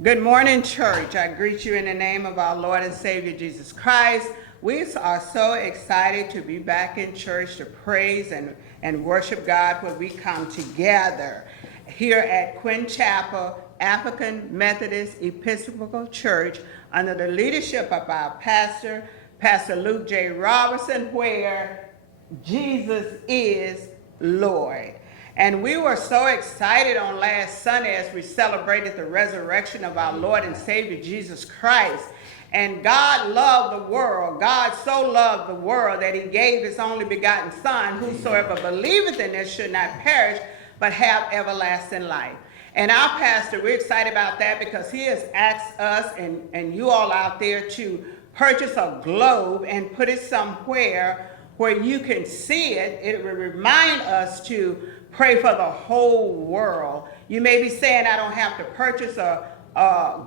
Good morning, church. I greet you in the name of our Lord and Savior, Jesus Christ. We are so excited to be back in church to praise and worship God when we come together here at Quinn Chapel African Methodist Episcopal Church under the leadership of our pastor, Pastor Luke J. Robertson, where Jesus is Lord. And we were so excited on last Sunday as we celebrated the resurrection of our Lord and Savior Jesus Christ. And God loved the world. God so loved the world that he gave his only begotten Son, whosoever believeth in this should not perish, but have everlasting life. And our pastor, we're excited about that because he has asked us and you all out there to purchase a globe and put it somewhere where you can see it. It will remind us to pray for the whole world. You may be saying, I don't have to purchase a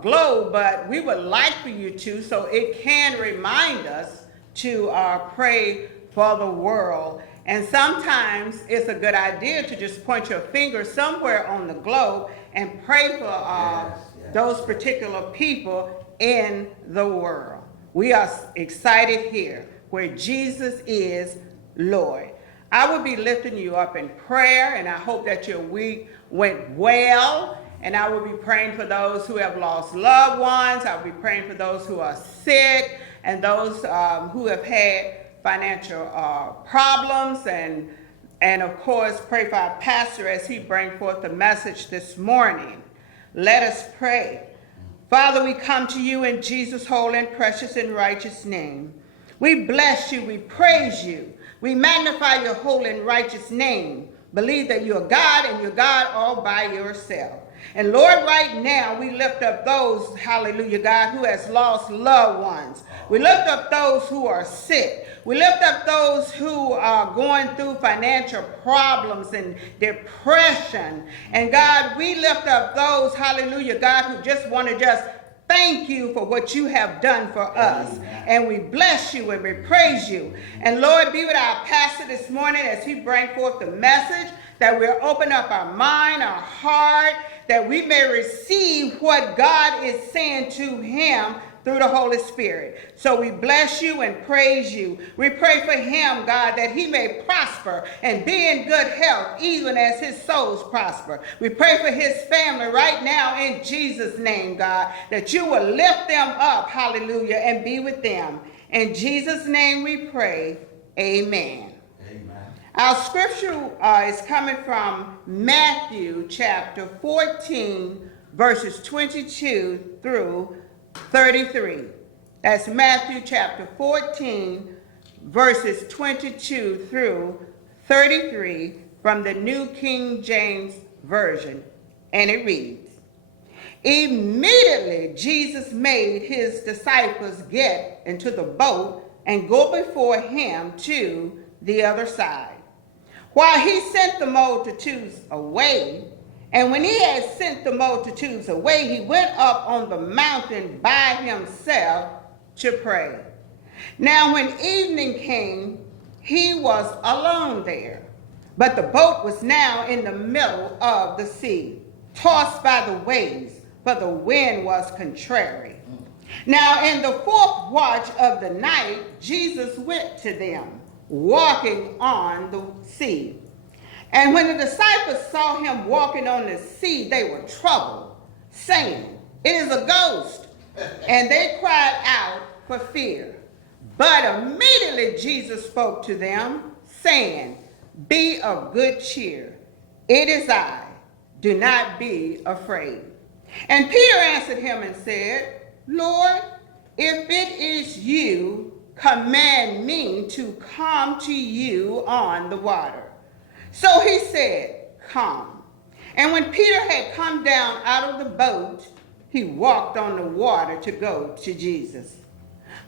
globe, but we would like for you to, so it can remind us to pray for the world. And sometimes it's a good idea to just point your finger somewhere on the globe and pray for those particular people in the world. We are excited here where Jesus is Lord. I will be lifting you up in prayer, and I hope that your week went well. And I will be praying for those who have lost loved ones. I will be praying for those who are sick and those who have had financial problems. And of course, pray for our pastor as he brings forth the message this morning. Let us pray. Father, we come to you in Jesus' holy and precious and righteous name. We bless you. We praise you. We magnify your holy and righteous name. Believe that you're God and you're God all by yourself. And Lord, right now, we lift up those, hallelujah, God, who has lost loved ones. We lift up those who are sick. We lift up those who are going through financial problems and depression. And God, we lift up those, hallelujah, God, who just want to just thank you for what you have done for us. And we bless you and we praise you. And Lord, be with our pastor this morning as he brings forth the message, that we'll open up our mind, our heart, that we may receive what God is saying to him through the Holy Spirit. So we bless you and praise you. We pray for him, God, that he may prosper and be in good health, even as his souls prosper. We pray for his family right now in Jesus' name, God, that you will lift them up, hallelujah, and be with them. In Jesus' name we pray, amen. Our scripture is coming from Matthew chapter 14, verses 22 through 33. That's Matthew chapter 14, verses 22 through 33 from the New King James Version. And it reads, Immediately Jesus made his disciples get into the boat and go before him to the other side, while he sent the multitudes away. And when he had sent the multitudes away, he went up on the mountain by himself to pray. Now when evening came, he was alone there. But the boat was now in the middle of the sea, tossed by the waves, for the wind was contrary. Now in the fourth watch of the night, Jesus went to them, walking on the sea. And when the disciples saw him walking on the sea, they were troubled, saying, It is a ghost. And they cried out for fear. But immediately Jesus spoke to them, saying, Be of good cheer. It is I. Do not be afraid. And Peter answered him and said, Lord, if it is you, command me to come to you on the water. So he said, Come. And when Peter had come down out of the boat, he walked on the water to go to Jesus.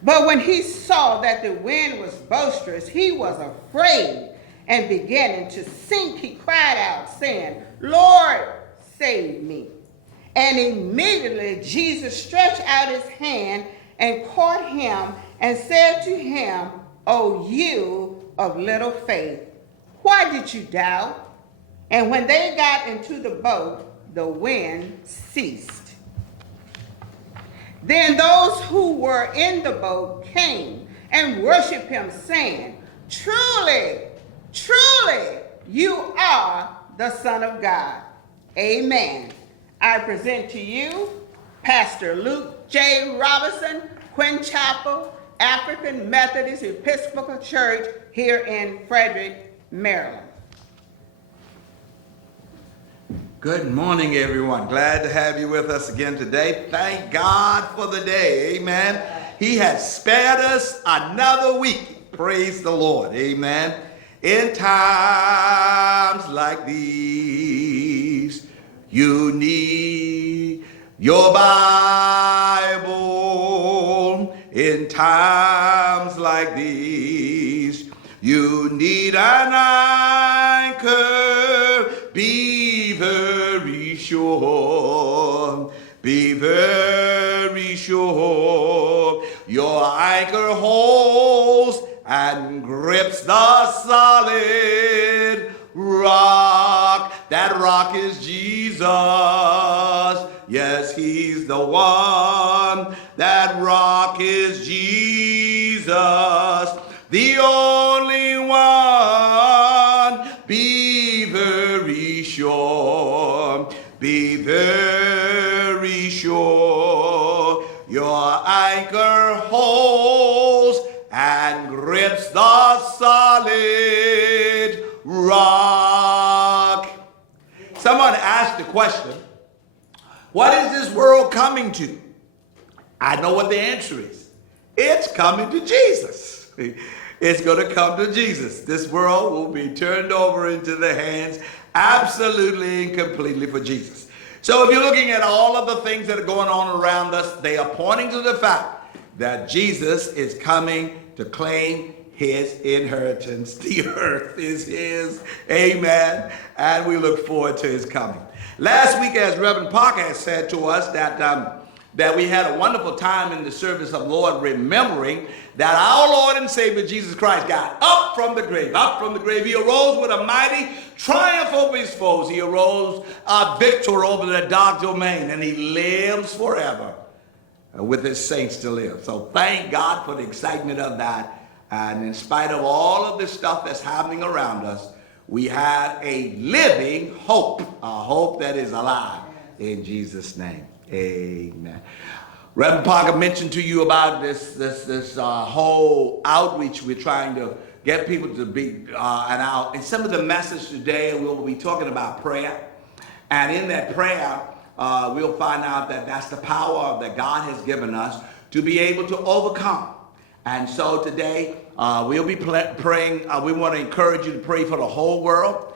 But when he saw that the wind was boisterous, he was afraid, and beginning to sink, he cried out, saying, Lord, save me. And immediately Jesus stretched out his hand and caught him and said to him, O you of little faith, why did you doubt? And when they got into the boat, the wind ceased. Then those who were in the boat came and worshiped him, saying, Truly, truly, you are the Son of God. Amen. I present to you Pastor Luke J. Robinson, Quinn Chapel, African Methodist Episcopal Church here in Frederick, Maryland. Good morning, everyone. Glad to have you with us again today. Thank God for the day. Amen. He has spared us another week. Praise the Lord. Amen. In times like these, you need your Bible. In times like these, you need an anchor. Be very sure. Be very sure. Your anchor holds and grips the solid rock. That rock is Jesus. Yes, he's the one. That rock is Jesus, the only one. Be very sure. Be very sure. Your anchor holds and grips the solid rock. Someone asked the question, what is this world coming to? I know what the answer is. It's coming to Jesus. It's going to come to Jesus. This world will be turned over into the hands absolutely and completely for Jesus. So if you're looking at all of the things that are going on around us, they are pointing to the fact that Jesus is coming to claim his inheritance. The earth is his. Amen. And we look forward to his coming. Last week, as Reverend Parker has said to us, that we had a wonderful time in the service of the Lord, remembering that our Lord and Savior Jesus Christ got up from the grave. Up from the grave. He arose with a mighty triumph over his foes. He arose a victor over the dark domain, and he lives forever with his saints to live. So thank God for the excitement of that. And in spite of all of the stuff that's happening around us, we have a living hope, a hope that is alive. In Jesus' name, amen. Reverend Parker mentioned to you about this whole outreach we're trying to get people to be out. And some of the message today, we'll be talking about prayer. And in that prayer, we'll find out that that's the power that God has given us to be able to overcome. And so today, we'll be praying. We want to encourage you to pray for the whole world.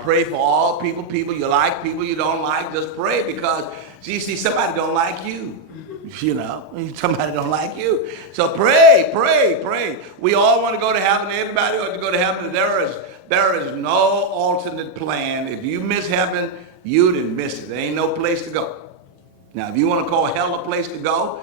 Pray for all people, people you like, people you don't like. Just pray, because you see, somebody don't like you. You know, somebody don't like you. So pray, pray, pray. We all want to go to heaven. Everybody ought to go to heaven. There is no alternate plan. If you miss heaven, you didn't miss it. There ain't no place to go. Now, if you want to call hell a place to go,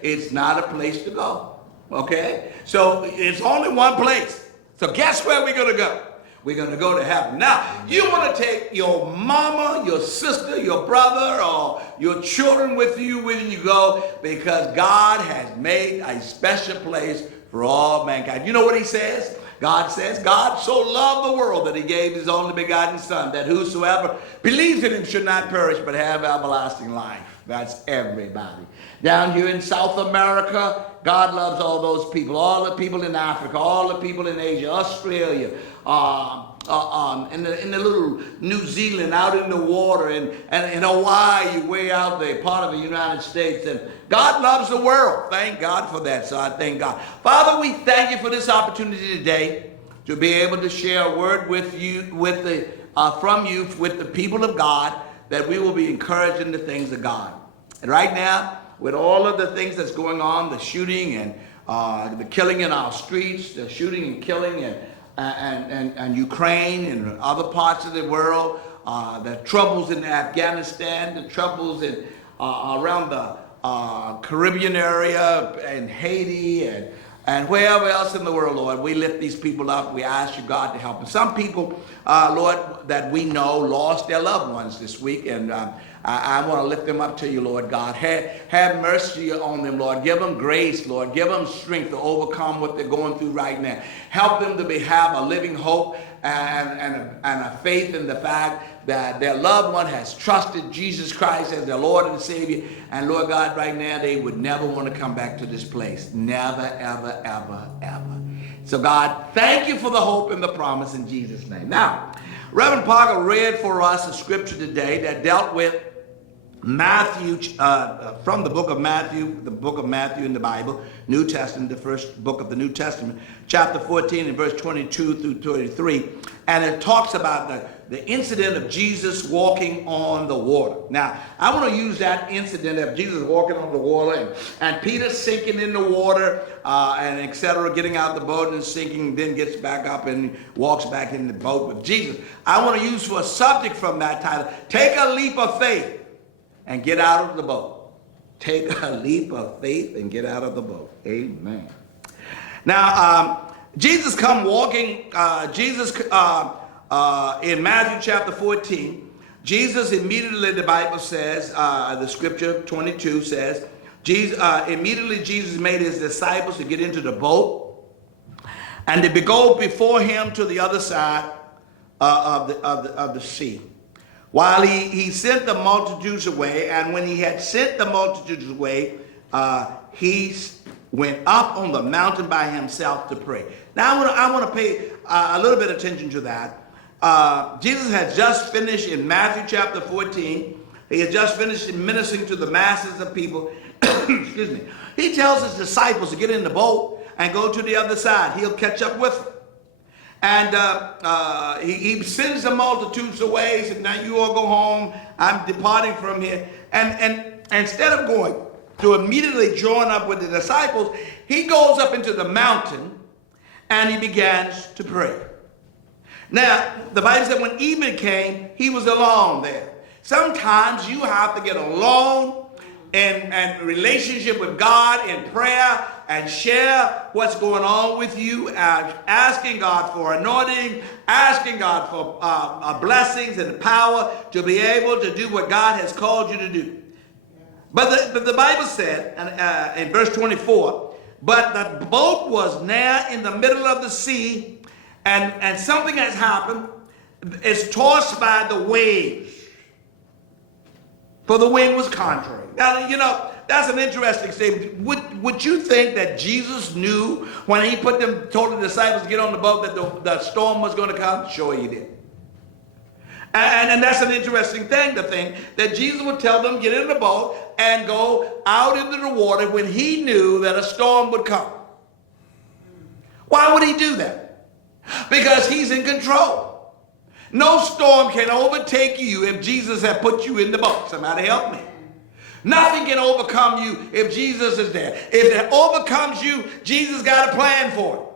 it's not a place to go. Okay? So it's only one place. So guess where we're going to go? We're going to go to heaven. Now, you want to take your mama, your sister, your brother, or your children with you when you go, because God has made a special place for all mankind. You know what he says? God says, God so loved the world that he gave his only begotten Son, that whosoever believes in him should not perish but have everlasting life. That's everybody. Down here in South America, God loves all those people. All the people in Africa, all the people in Asia, Australia, in the little New Zealand, out in the water, and in Hawaii, way out there, part of the United States. And God loves the world. Thank God for that. So I thank God. Father, we thank you for this opportunity today to be able to share a word with you, from you, with the people of God, that we will be encouraged in the things of God. And right now, with all of the things that's going on, the shooting and the killing in our streets, the shooting and killing and Ukraine and other parts of the world, the troubles in Afghanistan, the troubles around the Caribbean area and Haiti, and wherever else in the world, Lord, we lift these people up. We ask you, God, to help them. Some people, Lord, that we know lost their loved ones this week, and I want to lift them up to you, Lord God. Have mercy on them, Lord. Give them grace, Lord. Give them strength to overcome what they're going through right now. Help them to have a living hope and a faith in the fact that their loved one has trusted Jesus Christ as their Lord and Savior. And Lord God, right now, they would never want to come back to this place. Never, ever, ever, ever. So God, thank you for the hope and the promise in Jesus' name. Now, Reverend Parker read for us a scripture today that dealt with Matthew, from the book of Matthew in the Bible, New Testament, the first book of the New Testament, chapter 14 and verse 22 through 33. And it talks about the incident of Jesus walking on the water. Now, I want to use that incident of Jesus walking on the water and Peter sinking in the water and etc., getting out the boat and sinking, then gets back up and walks back in the boat with Jesus. I want to use for a subject from that title, Take a Leap of Faith and Get Out of the Boat. Take a leap of faith and get out of the boat. Amen. Now, Jesus come walking, in Matthew chapter 14, Jesus immediately, the Bible says, the scripture 22 says, immediately Jesus made his disciples to get into the boat and to go before him to the other side of the sea. While he sent the multitudes away, and when he had sent the multitudes away, he went up on the mountain by himself to pray. Now I want to pay a little bit of attention to that. Jesus had just finished in Matthew chapter 14. He had just finished ministering to the masses of people. Excuse me. He tells his disciples to get in the boat and go to the other side. He'll catch up with them. And he sends the multitudes away. He said, now you all go home. I'm departing from here. And instead of going to immediately join up with the disciples, he goes up into the mountain and he begins to pray. Now, the Bible said when evening came, he was alone there. Sometimes you have to get alone and relationship with God in prayer and share what's going on with you, asking God for anointing, asking God for blessings and power to be able to do what God has called you to do. But the Bible said in verse 24, but the boat was now in the middle of the sea, and something has happened. It's tossed by the waves, for the wind was contrary. Now, you know, that's an interesting statement. Would you think that Jesus knew when he told the disciples to get on the boat that the storm was going to come? Sure he did. And that's an interesting thing to think that Jesus would tell them, get in the boat and go out into the water when he knew that a storm would come. Why would he do that? Because he's in control. No storm can overtake you if Jesus had put you in the boat. Somebody help me. Nothing can overcome you if Jesus is there. If it overcomes you, Jesus got a plan for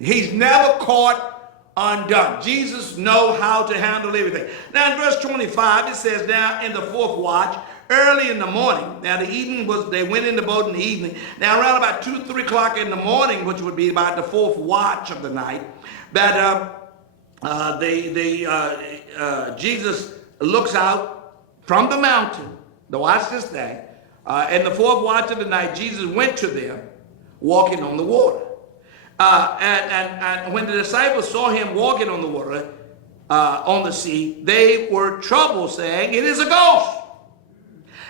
it. He's never caught undone. Jesus knows how to handle everything. Now in verse 25, it says, now in the fourth watch, early in the morning. Now the evening was, they went in the boat in the evening. Now around about 2, 3 o'clock in the morning, which would be about the fourth watch of the night, that Jesus looks out from the mountain. Now watch this thing. In the fourth watch of the night, Jesus went to them walking on the water. And when the disciples saw him walking on the water, on the sea, they were troubled, saying, it is a ghost.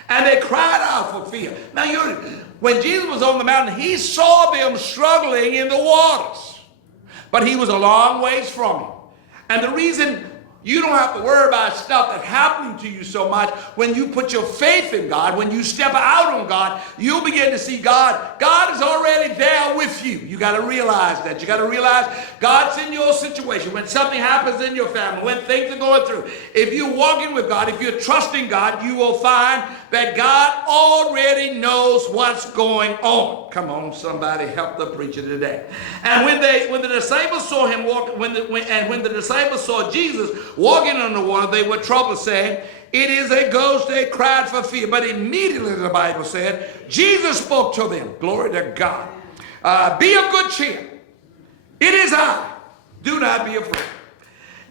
And they cried out for fear. Now, when Jesus was on the mountain, he saw them struggling in the waters. But he was a long ways from him. And the reason you don't have to worry about stuff that's happening to you so much, when you put your faith in God, when you step out on God, you'll begin to see God. God is already there with you. You got to realize that. You got to realize God's in your situation. When something happens in your family, when things are going through, if you're walking with God, if you're trusting God, you will find that God already knows what's going on. Come on, somebody help the preacher today. And when the disciples saw him walk, when the disciples saw Jesus walking on the water, they were troubled, saying, it is a ghost. They cried for fear. But immediately, the Bible said, Jesus spoke to them. Glory to God. Be of good cheer. It is I. Do not be afraid.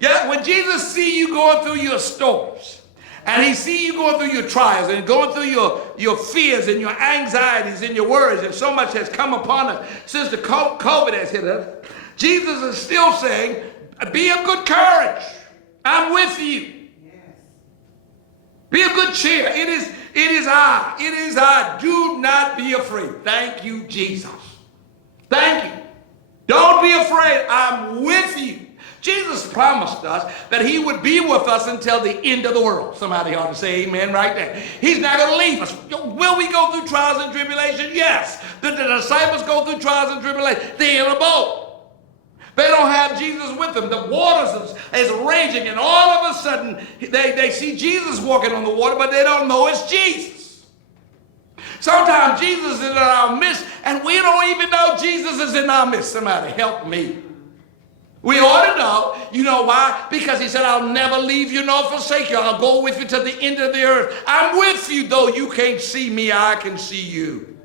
Yeah, when Jesus see you going through your storms, and he see you going through your trials and going through your fears and your anxieties and your worries, and so much has come upon us since the COVID has hit us, Jesus is still saying, be of good courage. I'm with you. Yes. Be of good cheer. It is I. It is I. Do not be afraid. Thank you, Jesus. Thank you. Don't be afraid. I'm with you. Jesus promised us that he would be with us until the end of the world. Somebody ought to say amen right there. He's not going to leave us. Will we go through trials and tribulation? Yes. Did the disciples go through trials and tribulation? They're in a boat. They don't have Jesus with them. The waters is raging, and all of a sudden they see Jesus walking on the water, but they don't know it's Jesus. Sometimes Jesus is in our midst, and we don't even know Jesus is in our midst. Somebody help me. We ought to know. You know why? Because he said, I'll never leave you nor forsake you. I'll go with you to the end of the earth. I'm with you, though you can't see me, I can see you.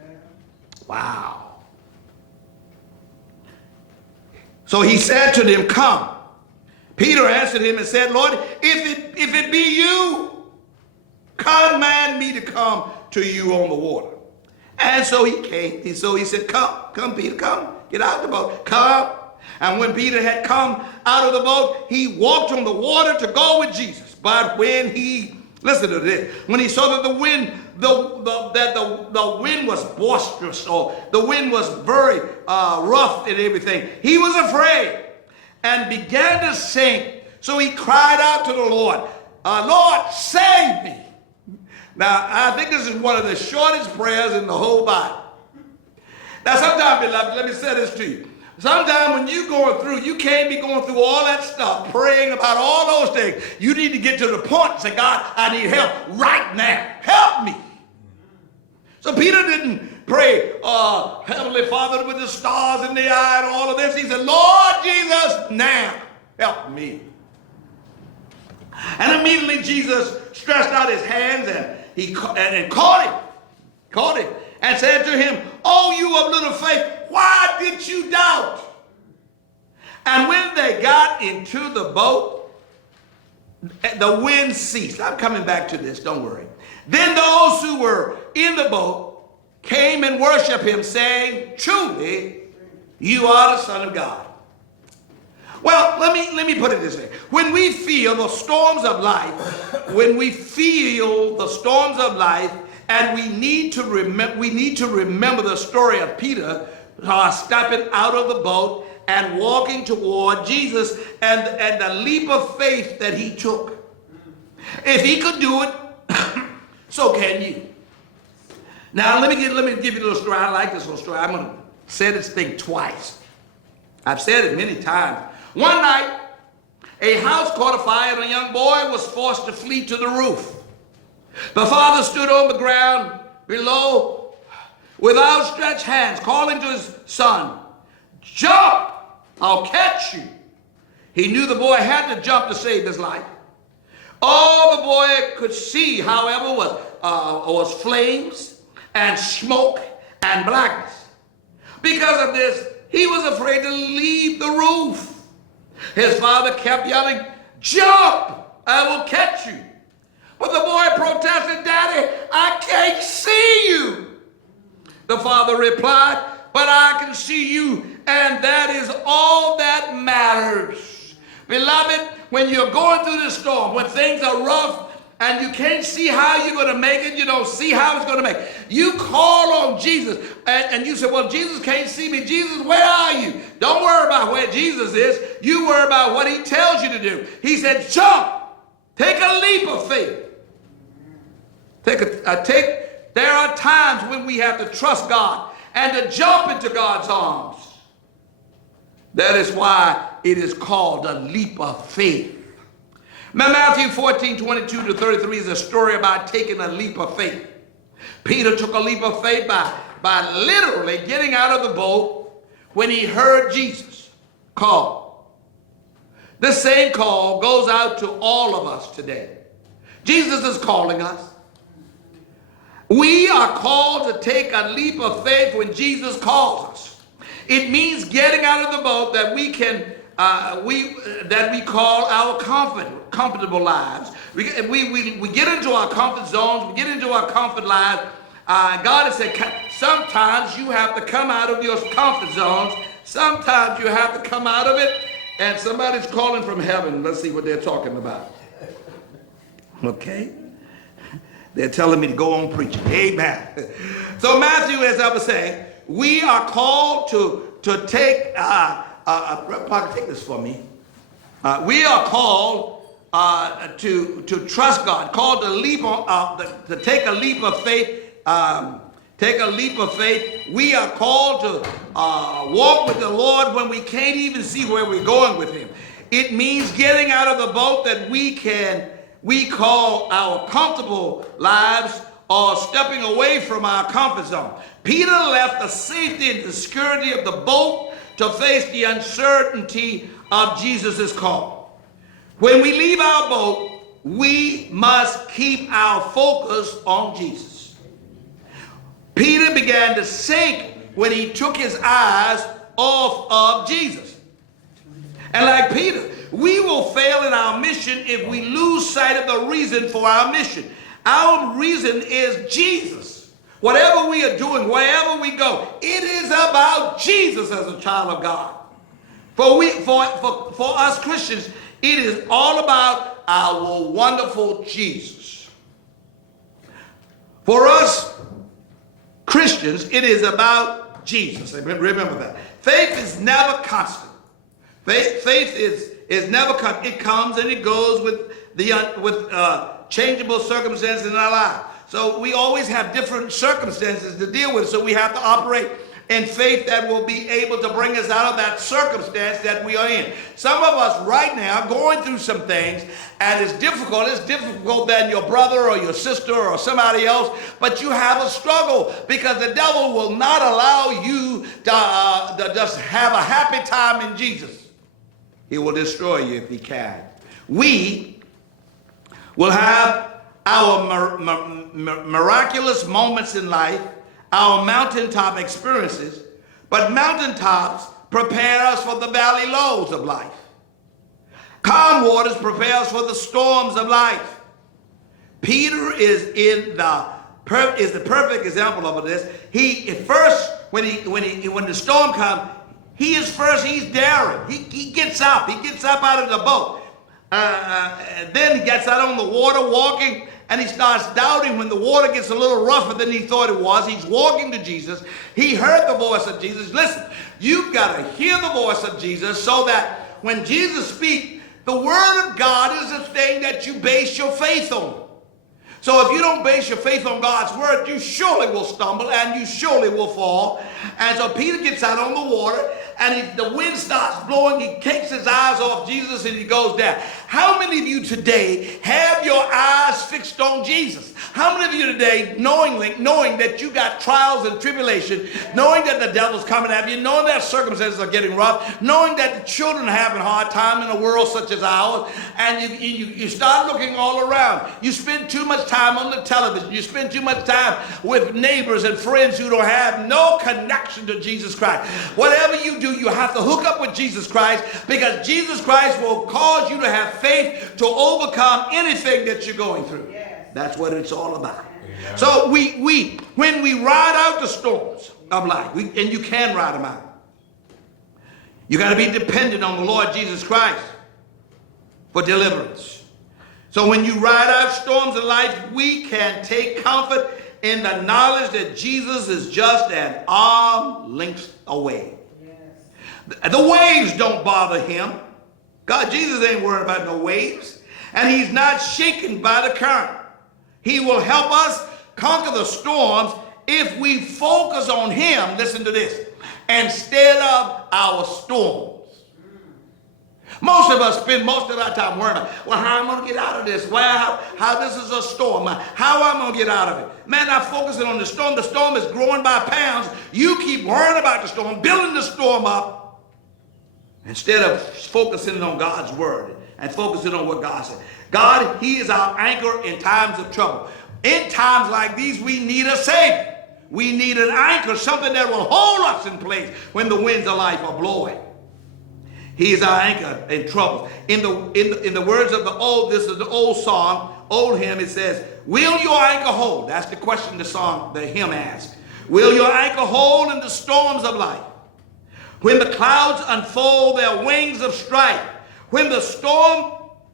Wow. So he said to them, come. Peter answered him and said, Lord, if it be you, command me to come to you on the water. And so he came. So he said, come, Peter, come. Get out of the boat. Come. And when Peter had come out of the boat, he walked on the water to go with Jesus. But when he, listen to this, when he saw that the wind was boisterous, or the wind was very rough and everything, he was afraid and began to sink. So he cried out to the Lord, Lord, save me. Now, I think this is one of the shortest prayers in the whole Bible. Now, sometimes, beloved, let me say this to you. Sometimes when you're going through, you can't be going through all that stuff, praying about all those things. You need to get to the point and say, God, I need help right now. Help me. So Peter didn't pray, Heavenly Father with the stars in the eye and all of this. He said, Lord Jesus, now help me. And immediately Jesus stretched out his hands and he caught him and said to him, oh, you of little faith, why did you doubt? And when they got into the boat, the wind ceased. I'm coming back to this, don't worry. Then those who were in the boat came and worshiped him, saying, truly, you are the Son of God. Well, let me put it this way. When we feel the storms of life, and we need to remember the story of Peter stepping out of the boat and walking toward Jesus, and the leap of faith that he took. If he could do it, so can you. Now let me give you a little story. I like this little story. I'm going to say this thing twice. I've said it many times. One night, a house caught a fire and a young boy was forced to flee to the roof. The father stood on the ground below with outstretched hands, calling to his son, jump, I'll catch you. He knew the boy had to jump to save his life. All the boy could see, however, was flames and smoke and blackness. Because of this, he was afraid to leave the roof. His father kept yelling, jump, I will catch you. But the boy protested, Daddy, I can't see you. The father replied, but I can see you, and that is all that matters. Beloved, when you're going through the storm, when things are rough, and you can't see how you're going to make it, you don't see how it's going to make it, you call on Jesus, and you say, well, Jesus can't see me. Jesus, where are you? Don't worry about where Jesus is. You worry about what he tells you to do. He said, jump. Take a leap of faith. There are times when we have to trust God and to jump into God's arms. That is why it is called a leap of faith. Matthew 14:22-33 is a story about taking a leap of faith. Peter took a leap of faith by literally getting out of the boat when he heard Jesus call. The same call goes out to all of us today. Jesus is calling us. We are called to take a leap of faith when Jesus calls us. It means getting out of the boat that we can that we call our comfortable lives. We get into our comfort zones. We get into our comfort lives. God has said sometimes you have to come out of your comfort zones. Sometimes you have to come out of it. And somebody's calling from heaven. Let's see what they're talking about. Okay. They're telling me to go on preaching. Amen. So Matthew, as I was saying, we are called to take, Parker, take this for me. We are called to trust God, called to leap on, to take a leap of faith. Take a leap of faith. We are called to walk with the Lord when we can't even see where we're going with him. It means getting out of the boat that we call our comfortable lives, or stepping away from our comfort zone. Peter left the safety and the security of the boat to face the uncertainty of Jesus' call. When we leave our boat, we must keep our focus on Jesus. Peter began to sink when he took his eyes off of Jesus. And like Peter, we will fail in our mission if we lose sight of the reason for our mission. Our reason is Jesus. Whatever we are doing, wherever we go, it is about Jesus as a child of God. For us Christians, it is all about our wonderful Jesus. For us Christians, it is about Jesus. Remember that. Faith is never constant. Faith is never constant. It comes and it goes with changeable circumstances in our life. So we always have different circumstances to deal with. So we have to operate in faith that will be able to bring us out of that circumstance that we are in. Some of us right now are going through some things, and it's difficult. It's difficult than your brother or your sister or somebody else, but you have a struggle because the devil will not allow you to just have a happy time in Jesus. He will destroy you if he can. We will have our miraculous moments in life, our mountaintop experiences, but mountaintops prepare us for the valley lows of life. Calm waters prepare us for the storms of life. Peter is the perfect example of this. He at first, when the storm comes, he's daring. He gets up out of the boat. Then he gets out on the water walking, and he starts doubting when the water gets a little rougher than he thought it was. He's walking to Jesus. He heard the voice of Jesus. Listen, you've got to hear the voice of Jesus so that when Jesus speaks, the word of God is the thing that you base your faith on. So if you don't base your faith on God's word, you surely will stumble and you surely will fall. And so Peter gets out on the water, and the wind starts blowing. He takes his eyes off Jesus and he goes down. How many of you today have your eyes fixed on Jesus? How many of you today, knowing that you got trials and tribulation, knowing that the devil's coming at you, knowing that circumstances are getting rough, knowing that the children are having a hard time in a world such as ours, and you start looking all around. You spend too much time on the television. You spend too much time with neighbors and friends who don't have no connection to Jesus Christ. Whatever you do, you have to hook up with Jesus Christ, because Jesus Christ will cause you to have faith to overcome anything that you're going through. Yes. That's what it's all about. Amen. So when we ride out the storms of life, and you can ride them out, you got to be dependent on the Lord Jesus Christ for deliverance. So when you ride out storms of life, we can take comfort in the knowledge that Jesus is just an arm length away. Yes. The waves don't bother him. Jesus ain't worried about no waves. And he's not shaken by the current. He will help us conquer the storms if we focus on him, listen to this, instead of our storms. Most of us spend most of our time worrying about, well, how am I going to get out of this? Well, how this is a storm. How am I going to get out of it? Man, not focusing on the storm. The storm is growing by pounds. You keep worrying about the storm, building the storm up, instead of focusing on God's word and focusing on what God said. God, he is our anchor in times of trouble. In times like these, we need a Savior. We need an anchor, something that will hold us in place when the winds of life are blowing. He is our anchor in trouble. In the words of the old, this is the old song, old hymn, it says, will your anchor hold? That's the question the hymn asks. Will your anchor hold in the storms of life? When the clouds unfold their wings of strife, when the storm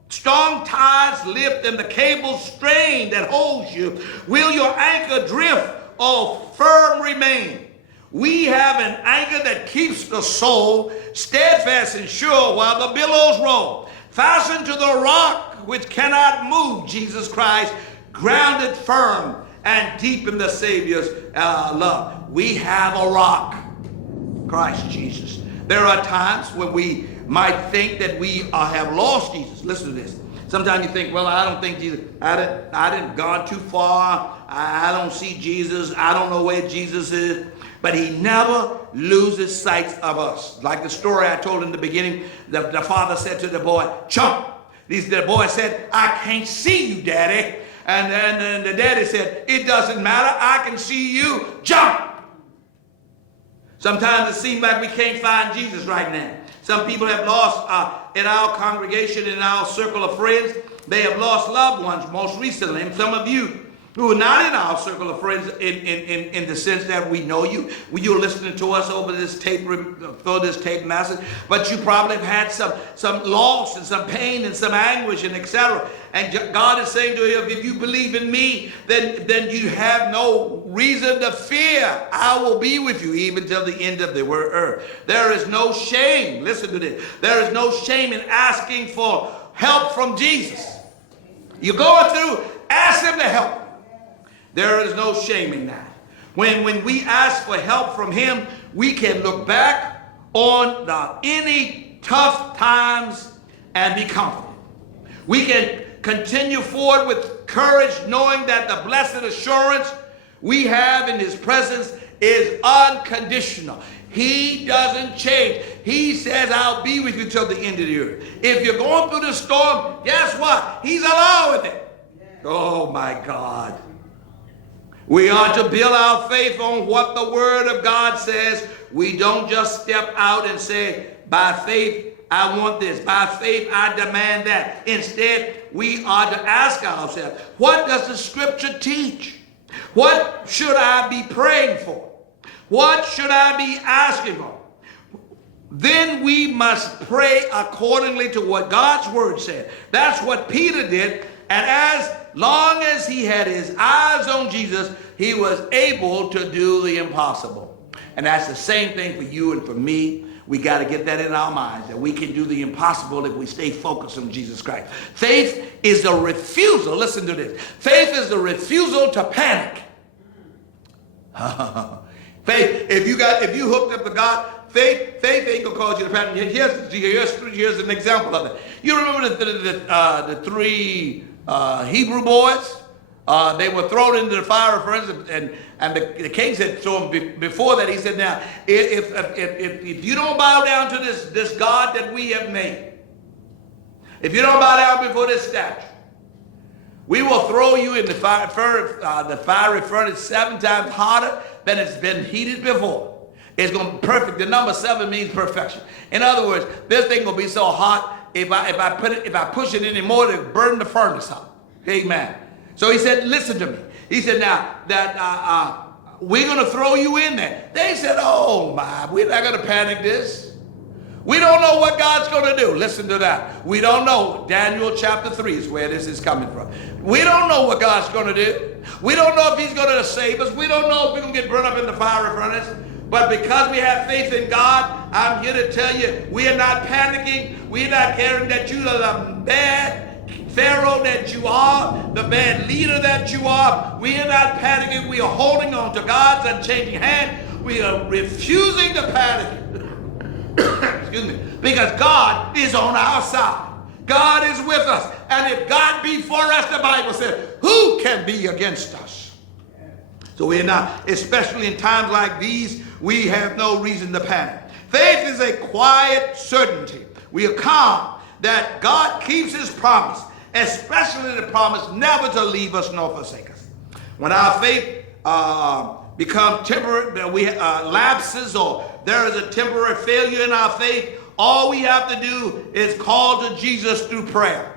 tides lift and the cable strain that holds you, will your anchor drift or firm remain? We have an anchor that keeps the soul steadfast and sure while the billows roll. Fastened to the rock which cannot move, Jesus Christ, grounded firm and deep in the Savior's love. We have a rock, Christ Jesus. There are times when we might think that we have lost Jesus. Listen to this. Sometimes you think, well, I don't think Jesus, I didn't gone too far. I don't see Jesus. I don't know where Jesus is. But he never loses sight of us. Like the story I told in the beginning, the father said to the boy, jump. The boy said, I can't see you, Daddy. And then the daddy said, it doesn't matter. I can see you. Jump. Sometimes it seems like we can't find Jesus right now. Some people have lost, in our congregation, in our circle of friends, they have lost loved ones most recently. And some of you who are not in our circle of friends in the sense that we know you, you're listening to us over this tape, through this tape message, but you probably have had some loss and some pain and some anguish and etc. And God is saying to you, if you believe in me, then you have no reason to fear. I will be with you even till the end of the earth. There is no shame. Listen to this. There is no shame in asking for help from Jesus. You're going through, ask him to help. There is no shame in that. When we ask for help from him, we can look back on any tough times and be confident. We can continue forward with courage, knowing that the blessed assurance we have in his presence is unconditional. He doesn't change. He says, I'll be with you till the end of the earth. If you're going through the storm, guess what? He's allowing it. Oh my God. We are to build our faith on what the Word of God says. We don't just step out and say, by faith, I want this. By faith, I demand that. Instead, we are to ask ourselves, what does the Scripture teach? What should I be praying for? What should I be asking for? Then we must pray accordingly to what God's Word said. That's what Peter did. And as long as he had his eyes on Jesus, he was able to do the impossible. And that's the same thing for you and for me. We got to get that in our minds, that we can do the impossible if we stay focused on Jesus Christ. Faith is the refusal. Listen to this. Faith is the refusal to panic. Faith, if you hooked up to God, faith ain't gonna cause you to panic. Here's an example of it. You remember the three Hebrew boys? They were thrown into the fire furnace, and the king said to them before that, he said, now, if you don't bow down to this God that we have made, if you don't bow down before this statue, we will throw you in the fiery furnace 7 times hotter than it's been heated before. It's going to be perfect. The number 7 means perfection. In other words, this thing will be so hot, if I push it anymore, it'll burn the furnace up. Amen. So he said, listen to me. He said, now that we're going to throw you in there. They said, oh my, we're not going to panic this. We don't know what God's going to do. Listen to that. We don't know. Daniel chapter 3 is where this is coming from. We don't know what God's going to do. We don't know if he's going to save us. We don't know if we're going to get burned up in the fiery furnace. But because we have faith in God, I'm here to tell you, we are not panicking. We're not caring that you are the bad Pharaoh that you are, the bad leader that you are. We are not panicking. We are holding on to God's unchanging hand. We are refusing to panic. Excuse me. Because God is on our side. God is with us. And if God be for us, the Bible says, who can be against us? So we are not, especially in times like these, we have no reason to panic. Faith is a quiet certainty. We are calm that God keeps his promise, especially the promise never to leave us nor forsake us. When our faith become temporary, lapses, or there is a temporary failure in our faith, all we have to do is call to Jesus through prayer.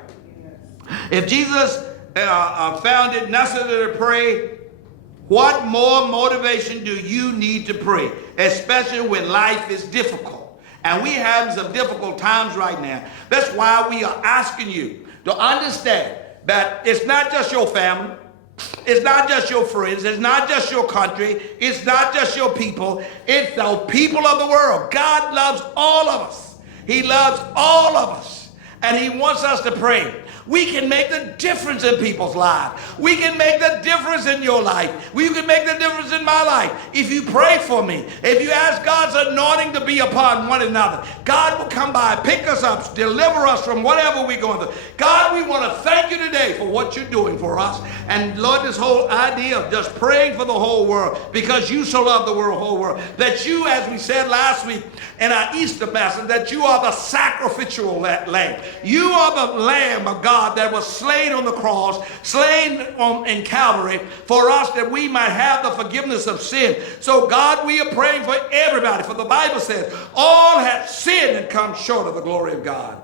If Jesus found it necessary to pray, what more motivation do you need to pray, especially when life is difficult? And we're having some difficult times right now. That's why we are asking you to understand that it's not just your family, it's not just your friends, it's not just your country, it's not just your people, it's the people of the world. God loves all of us. He loves all of us, and he wants us to pray. We can make the difference in people's lives. We can make the difference in your life. We can make the difference in my life. If you pray for me, if you ask God's anointing to be upon one another, God will come by, pick us up, deliver us from whatever we're going through. God, we want to thank you today for what you're doing for us. And Lord, this whole idea of just praying for the whole world, because you so love the whole world, that you, as we said last week in our Easter message, that you are the sacrificial lamb. You are the Lamb of God that was slain on the cross, slain in Calvary for us, that we might have the forgiveness of sin. So God, we are praying for everybody, for the Bible says all have sinned and come short of the glory of God.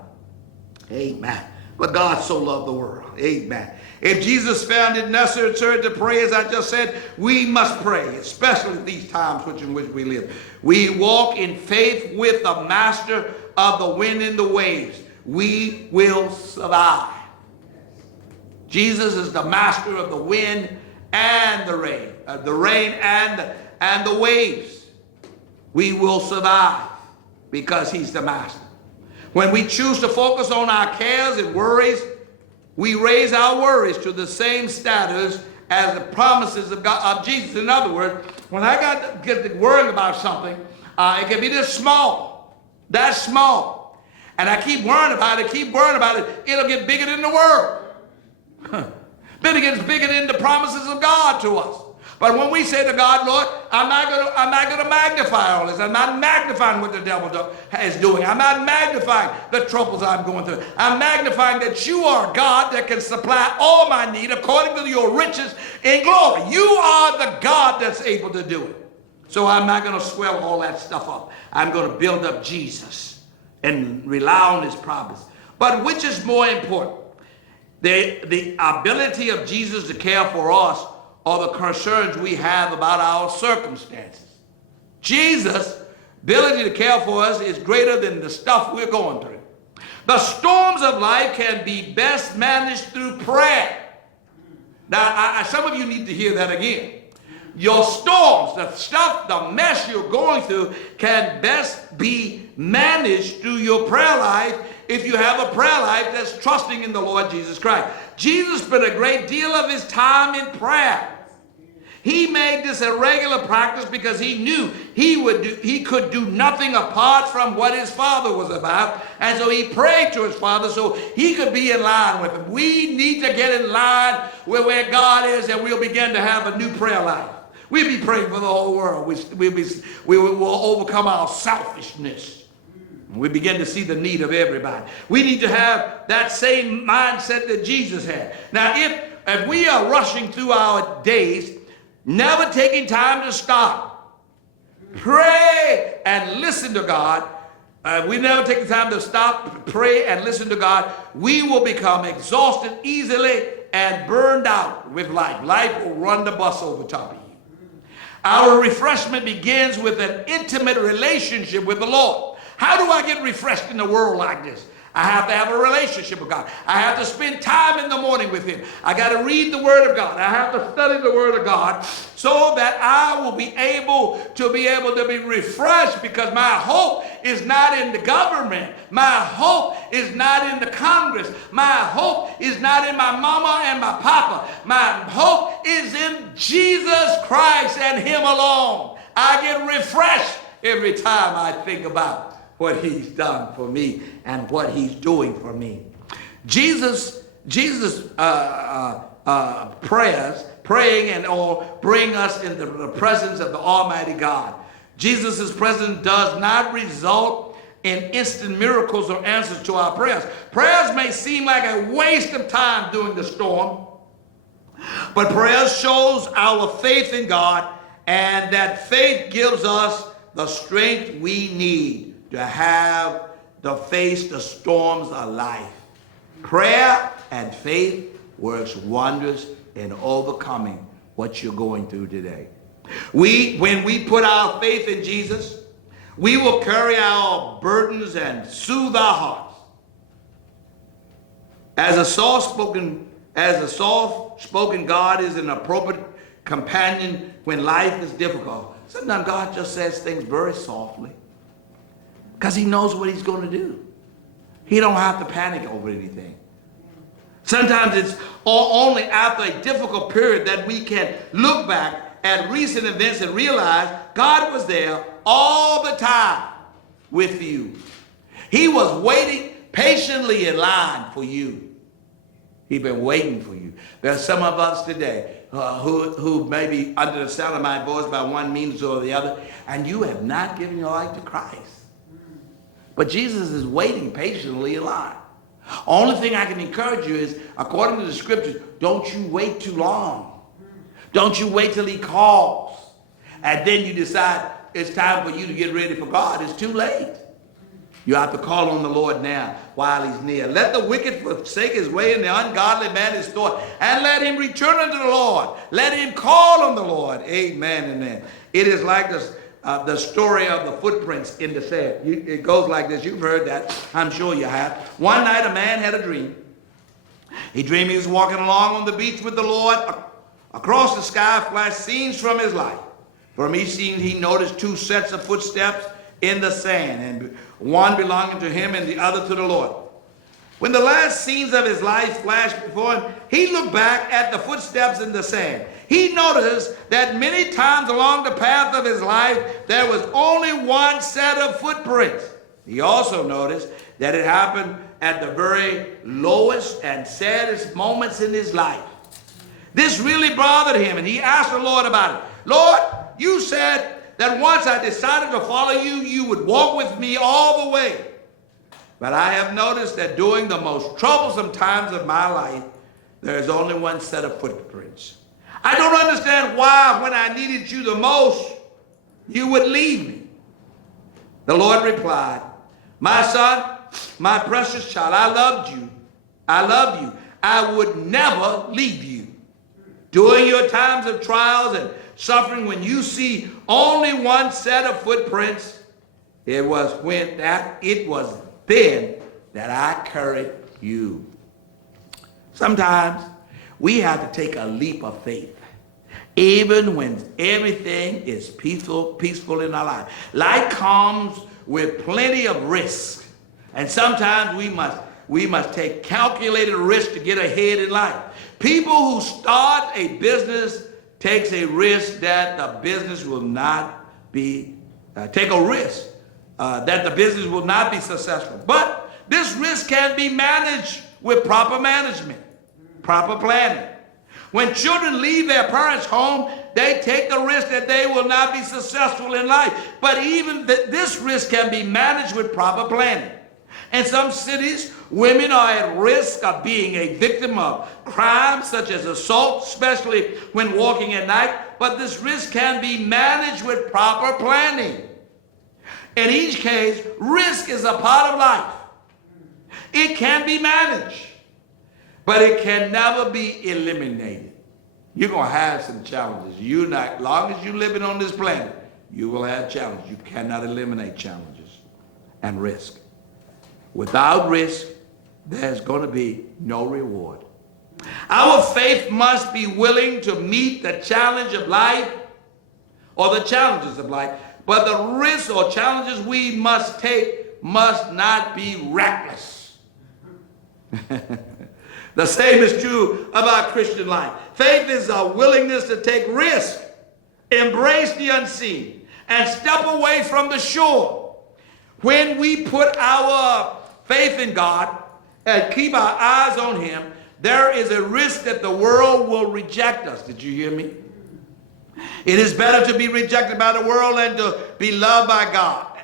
Amen. But God so loved the world. Amen. If Jesus found it necessary to pray, as I just said, we must pray, especially these times in which we live. We walk in faith with the master of the wind and the waves. We will survive. Jesus is the master of the wind and the rain, and the waves. We will survive because he's the master. When we choose to focus on our cares and worries, we raise our worries to the same status as the promises of God, of Jesus. In other words, when I get to worrying about something, it can be this small, that small, and I keep worrying about it, it'll get bigger than the world. Then it gets bigger than the promises of God to us. But when we say to God, Lord, I'm not going to magnify all this. I'm not magnifying what the devil is doing. I'm not magnifying the troubles I'm going through. I'm magnifying that you are God that can supply all my need according to your riches in glory. You are the God that's able to do it. So I'm not going to swell all that stuff up. I'm going to build up Jesus and rely on his promise. But which is more important? The ability of Jesus to care for us or the concerns we have about our circumstances. Jesus' ability to care for us is greater than the stuff we're going through. The storms of life can be best managed through prayer. Now, some of you need to hear that again. Your storms, the stuff, the mess you're going through can best be managed through your prayer life if you have a prayer life that's trusting in the Lord Jesus Christ. Jesus spent a great deal of his time in prayer. He made this a regular practice because he knew he could do nothing apart from what his Father was about. And so he prayed to his Father so he could be in line with him. We need to get in line with where God is, and we'll begin to have a new prayer life. We'll be praying for the whole world. We will overcome our selfishness. We begin to see the need of everybody. We need to have that same mindset that Jesus had. Now, if we are rushing through our days, never taking time to stop, pray and listen to God, we never take the time to stop, pray and listen to God, we will become exhausted easily and burned out with life. Life will run the bus over top of you. Our refreshment begins with an intimate relationship with the Lord. How do I get refreshed in a world like this? I have to have a relationship with God. I have to spend time in the morning with him. I got to read the Word of God. I have to study the Word of God so that I will be able to be refreshed, because my hope is not in the government. My hope is not in the Congress. My hope is not in my mama and my papa. My hope is in Jesus Christ and him alone. I get refreshed every time I think about what he's done for me and what he's doing for me. Jesus' praying and all bring us into the presence of the Almighty God. Jesus' presence does not result in instant miracles or answers to our prayers. Prayers may seem like a waste of time during the storm, but prayer shows our faith in God And that faith gives us the strength we need to have to face the storms of life. Prayer and faith works wonders in overcoming what you're going through today. When we put our faith in Jesus, we will carry our burdens and soothe our hearts. As a soft-spoken God is an appropriate companion when life is difficult. Sometimes God just says things very softly because he knows what he's going to do. He don't have to panic over anything. Sometimes it's only after a difficult period that we can look back at recent events and realize God was there all the time with you. He was waiting patiently in line for you. He's been waiting for you. There are some of us today who may be under the sound of my voice by one means or the other, and you have not given your life to Christ. But Jesus is waiting patiently in line. Only thing I can encourage you is, according to the scriptures, don't you wait too long. Don't you wait till he calls. And then you decide it's time for you to get ready for God. It's too late. You have to call on the Lord now while he's near. Let the wicked forsake his way and the ungodly man his thought, and let him return unto the Lord. Let him call on the Lord. Amen, amen. It is like the story of the footprints in the sand. It goes like this. You've heard that. I'm sure you have. One night a man had a dream. He dreamed he was walking along on the beach with the Lord. Across the sky flashed scenes from his life. From each scene he noticed two sets of footsteps in the sand, and one belonging to him and the other to the Lord. When the last scenes of his life flashed before him, he looked back at the footsteps in the sand. He noticed that many times along the path of his life, there was only one set of footprints. He also noticed that it happened at the very lowest and saddest moments in his life. This really bothered him, and he asked the Lord about it. Lord, you said that once I decided to follow you, you would walk with me all the way. But I have noticed that during the most troublesome times of my life, there is only one set of footprints. I don't understand why, when I needed you the most, you would leave me. The Lord replied, my son, my precious child, I loved you. I love you. I would never leave you. During your times of trials and suffering, when you see only one set of footprints, it was then that I carried you. Sometimes we have to take a leap of faith, even when everything is peaceful in our life. Life comes with plenty of risk, and sometimes we must take calculated risk to get ahead in life. People who start a business takes a risk that the business will not be that the business will not be successful. But this risk can be managed with proper management, proper planning. When children leave their parents' home, they take the risk that they will not be successful in life. But even this risk can be managed with proper planning. In some cities, women are at risk of being a victim of crimes such as assault, especially when walking at night. But this risk can be managed with proper planning. In each case, risk is a part of life. It can be managed, but it can never be eliminated. You're going to have some challenges. As long as you're living on this planet, you will have challenges. You cannot eliminate challenges and risk. Without risk, there's going to be no reward. Our faith must be willing to meet the challenge of life, or the challenges of life, but the risks or challenges we must take must not be reckless. The same is true of our Christian life. Faith is a willingness to take risk, embrace the unseen, and step away from the shore. When we put our faith in God and keep our eyes on him, there is a risk that the world will reject us. Did you hear me? It is better to be rejected by the world than to be loved by God.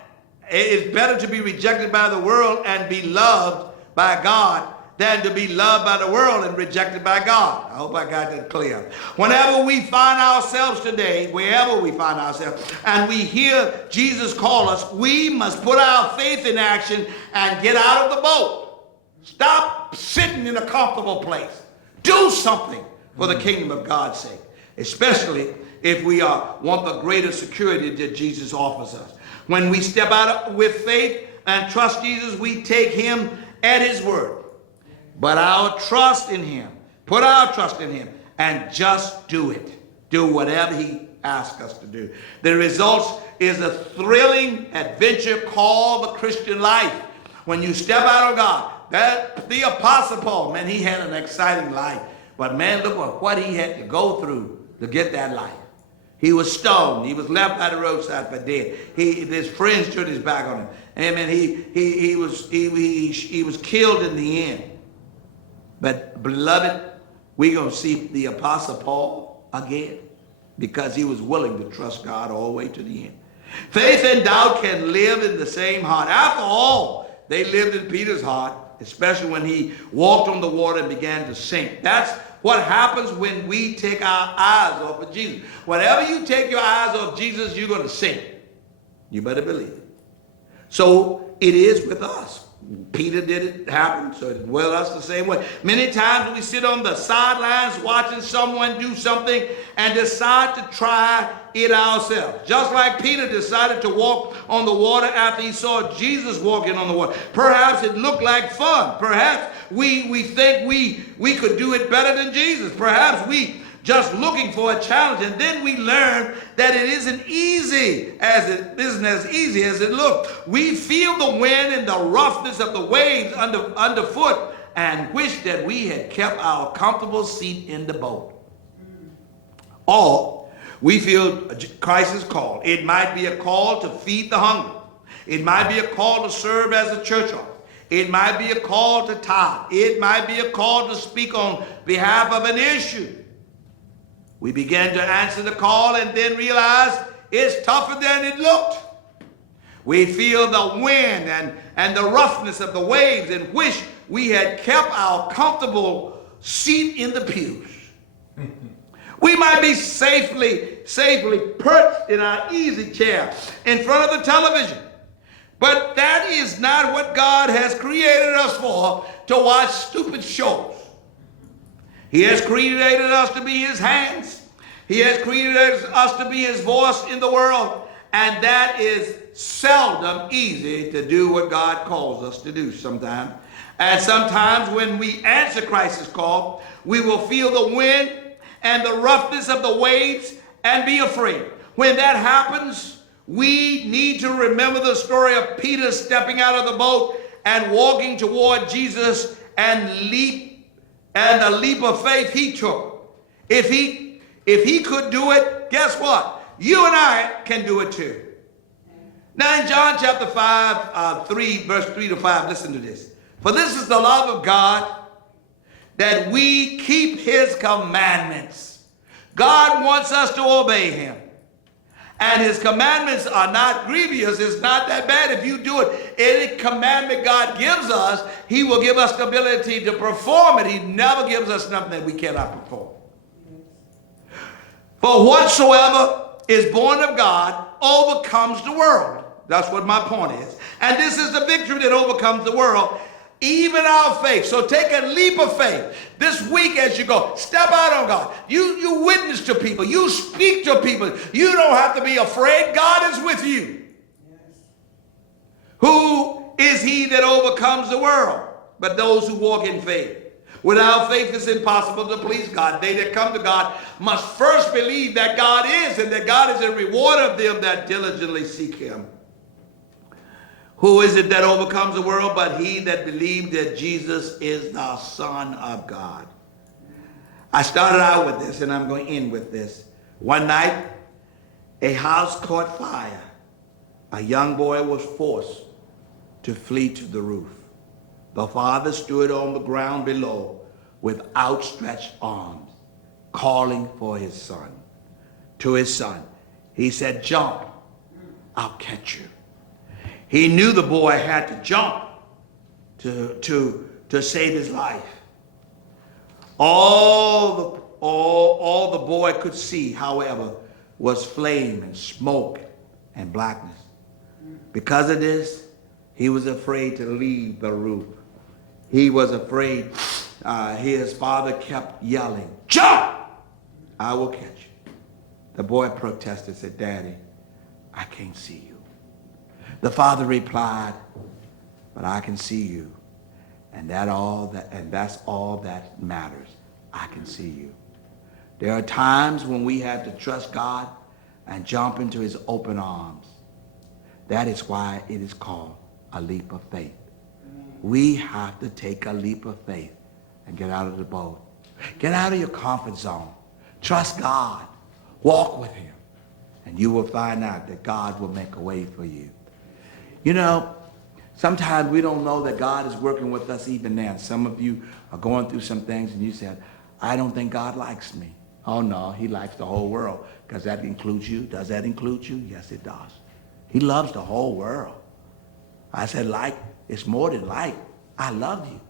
It is better to be rejected by the world and be loved by God than to be loved by the world and rejected by God. I hope I got that clear. Whenever we find ourselves today, wherever we find ourselves, and we hear Jesus call us, we must put our faith in action and get out of the boat. Stop sitting in a comfortable place. Do something for the kingdom of God's sake, especially if we want the greater security that Jesus offers us. When we step out with faith and trust Jesus, we take him at his word. But our trust in him, put our trust in him, and just do it. Do whatever he asks us to do. The results is a thrilling adventure called the Christian life. When you step out of God, the Apostle Paul, man, he had an exciting life. But man, look at what he had to go through to get that life. He was stoned. He was left by the roadside for dead. His friends turned his back on him. Amen. He was killed in the end. But beloved, we're going to see the Apostle Paul again because he was willing to trust God all the way to the end. Faith and doubt can live in the same heart. After all, they lived in Peter's heart, especially when he walked on the water and began to sink. That's what happens when we take our eyes off of Jesus. Whenever you take your eyes off Jesus, you're going to sink. You better believe it. So it is with us. Peter did it happen, so it's with us the same way. Many times we sit on the sidelines watching someone do something and decide to try it ourselves. Just like Peter decided to walk on the water after he saw Jesus walking on the water. Perhaps it looked like fun. Perhaps we think we could do it better than Jesus. Perhaps we just looking for a challenge, and then we learn that it isn't as easy as it looks. We feel the wind and the roughness of the waves underfoot and wish that we had kept our comfortable seat in the boat. Or we feel Christ's call. It might be a call to feed the hungry. It might be a call to serve as a church officer. It might be a call to tithe. It might be a call to speak on behalf of an issue. We began to answer the call and then realize it's tougher than it looked. We feel the wind and the roughness of the waves and wish we had kept our comfortable seat in the pews. We might be safely perched in our easy chair in front of the television. But that is not what God has created us for, to watch stupid shows. He has created us to be his hands. He has created us to be his voice in the world. And that is seldom easy to do what God calls us to do sometimes. And sometimes when we answer Christ's call, we will feel the wind and the roughness of the waves and be afraid. When that happens, we need to remember the story of Peter stepping out of the boat and walking toward Jesus and the leap of faith he took. If he could do it, guess what? You and I can do it too. Now in John chapter 5, 3, verse 3 to 5, listen to this. For this is the love of God, that we keep his commandments. God wants us to obey him. And his commandments are not grievous. It's not that bad if you do it. Any commandment God gives us, he will give us the ability to perform it. He never gives us nothing that we cannot perform. For whatsoever is born of God overcomes the world. That's what my point is. And this is the victory that overcomes the world, even our faith. So take a leap of faith this week as you go. Step out on God. You witness to people. You speak to people. You don't have to be afraid. God is with you. Yes. Who is he that overcomes the world? But those who walk in faith. Without faith it's impossible to please God. They that come to God must first believe that God is, and that God is a rewarder of them that diligently seek him. Who is it that overcomes the world but he that believed that Jesus is the Son of God? I started out with this and I'm going to end with this. One night, a house caught fire. A young boy was forced to flee to the roof. The father stood on the ground below with outstretched arms, calling for his son. To his son, he said, "Jump, I'll catch you." He knew the boy had to jump to to save his life. All the boy could see, however, was flame and smoke and blackness. Because of this, he was afraid to leave the roof. He was afraid. His father kept yelling, "Jump! I will catch you." The boy protested, said, "Daddy, I can't see you." The father replied, "But I can see you. And that's all that matters. I can see you." There are times when we have to trust God and jump into his open arms. That is why it is called a leap of faith. We have to take a leap of faith and get out of the boat. Get out of your comfort zone. Trust God. Walk with him. And you will find out that God will make a way for you. You know, sometimes we don't know that God is working with us even now. Some of you are going through some things and you said, "I don't think God likes me." Oh no, he likes the whole world. Because that includes you. Does that include you? Yes, it does. He loves the whole world. I said like, it's more than like. I love you.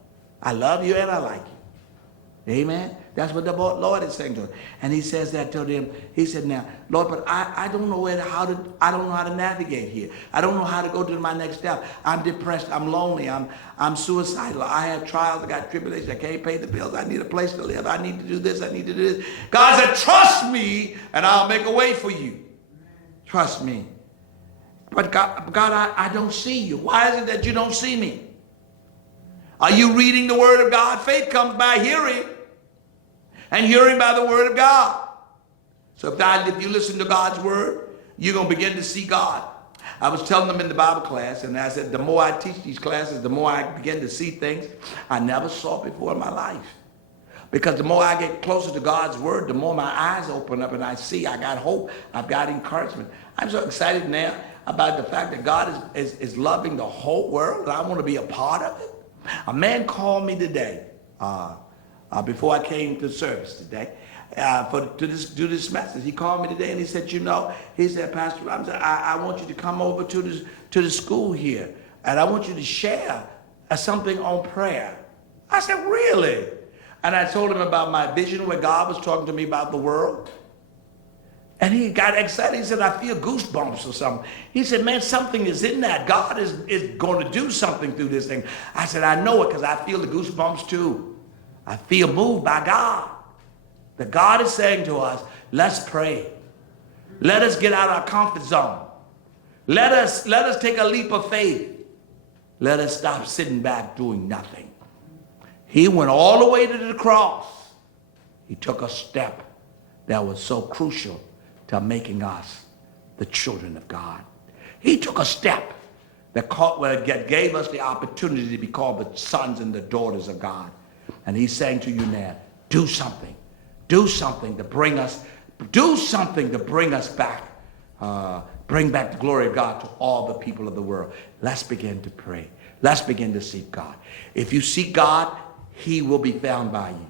I love you and I like you. Amen. That's what the Lord is saying to us. And he says that to them. He said, "Now, Lord, but I don't know I don't know how to navigate here. I don't know how to go to my next step. I'm depressed. I'm lonely. I'm suicidal. I have trials. I got tribulation. I can't pay the bills. I need a place to live. I need to do this. I need to do this." God said, "Trust me and I'll make a way for you." Trust me. But God, I don't see you. Why is it that you don't see me? Are you reading the word of God? Faith comes by hearing, and hearing by the word of God. So if you listen to God's word, you're going to begin to see God. I was telling them in the Bible class, and I said, the more I teach these classes, the more I begin to see things I never saw before in my life. Because the more I get closer to God's word, the more my eyes open up and I see. I got hope. I've got encouragement. I'm so excited now about the fact that God is loving the whole world, and I want to be a part of it. A man called me today, before I came to service today, to do this message. He called me today and he said, he said, "Pastor Ramsey, I want you to come over to the school here, and I want you to share something on prayer." I said, "Really?" And I told him about my vision where God was talking to me about the world. And he got excited. He said, "I feel goosebumps or something." He said, "Man, something is in that. God is going to do something through this thing." I said, "I know it because I feel the goosebumps too. I feel moved by God. That God is saying to us, let's pray. Let us get out of our comfort zone. Let us take a leap of faith. Let us stop sitting back doing nothing." He went all the way to the cross. He took a step that was so crucial to making us the children of God. He took a step that gave us the opportunity to be called the sons and the daughters of God. And he's saying to you now, do something. Do something to bring us back. Bring back the glory of God to all the people of the world. Let's begin to pray. Let's begin to seek God. If you seek God, he will be found by you.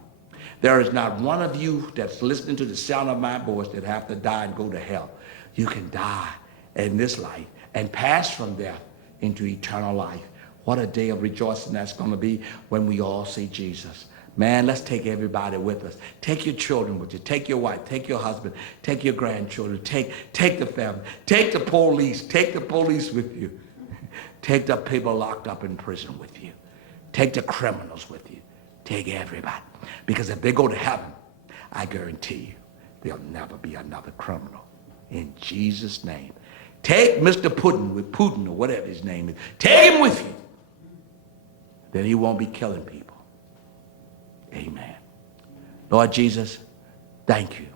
There is not one of you that's listening to the sound of my voice that have to die and go to hell. You can die in this life and pass from death into eternal life. What a day of rejoicing that's going to be when we all see Jesus. Man, let's take everybody with us. Take your children with you. Take your wife. Take your husband. Take your grandchildren. Take the family. Take the police. Take the police with you. Take the people locked up in prison with you. Take the criminals with you. Take everybody. Because if they go to heaven, I guarantee you, there'll never be another criminal. In Jesus' name. Take Mr. Putin or whatever his name is. Take him with you. Then he won't be killing people. Amen. Lord Jesus, thank you.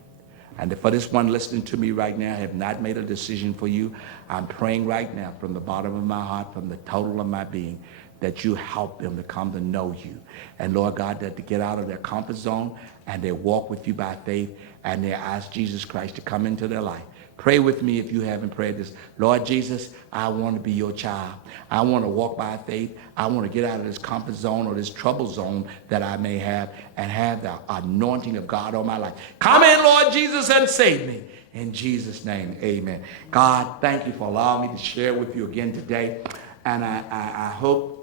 And for this one listening to me right now, I have not made a decision for you. I'm praying right now from the bottom of my heart, from the total of my being, that you help them to come to know you. And Lord God, that to get out of their comfort zone and they walk with you by faith and they ask Jesus Christ to come into their life. Pray with me if you haven't prayed this. Lord Jesus, I want to be your child. I want to walk by faith. I want to get out of this comfort zone or this trouble zone that I may have and have the anointing of God on my life. Come in, Lord Jesus, and save me. In Jesus' name, amen. God, thank you for allowing me to share with you again today. And I hope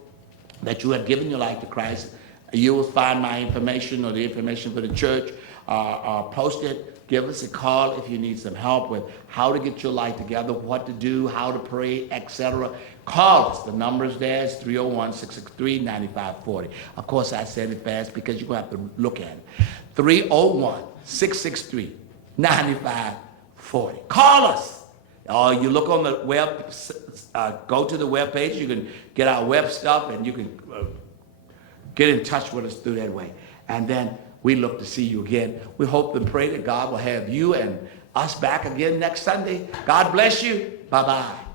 that you have given your life to Christ You will find my information or the information for the church posted. Give us a call if you need some help with how to get your life together, what to do, how to pray, etc. Call us. The number's there. It's 301-663-9540. Of course, I said it fast because you're going to have to look at it. 301-663-9540. Call us. Or you look on the web, go to the web page. You can get our web stuff and you can get in touch with us through that way. And then we look to see you again. We hope and pray that God will have you and us back again next Sunday. God bless you. Bye-bye.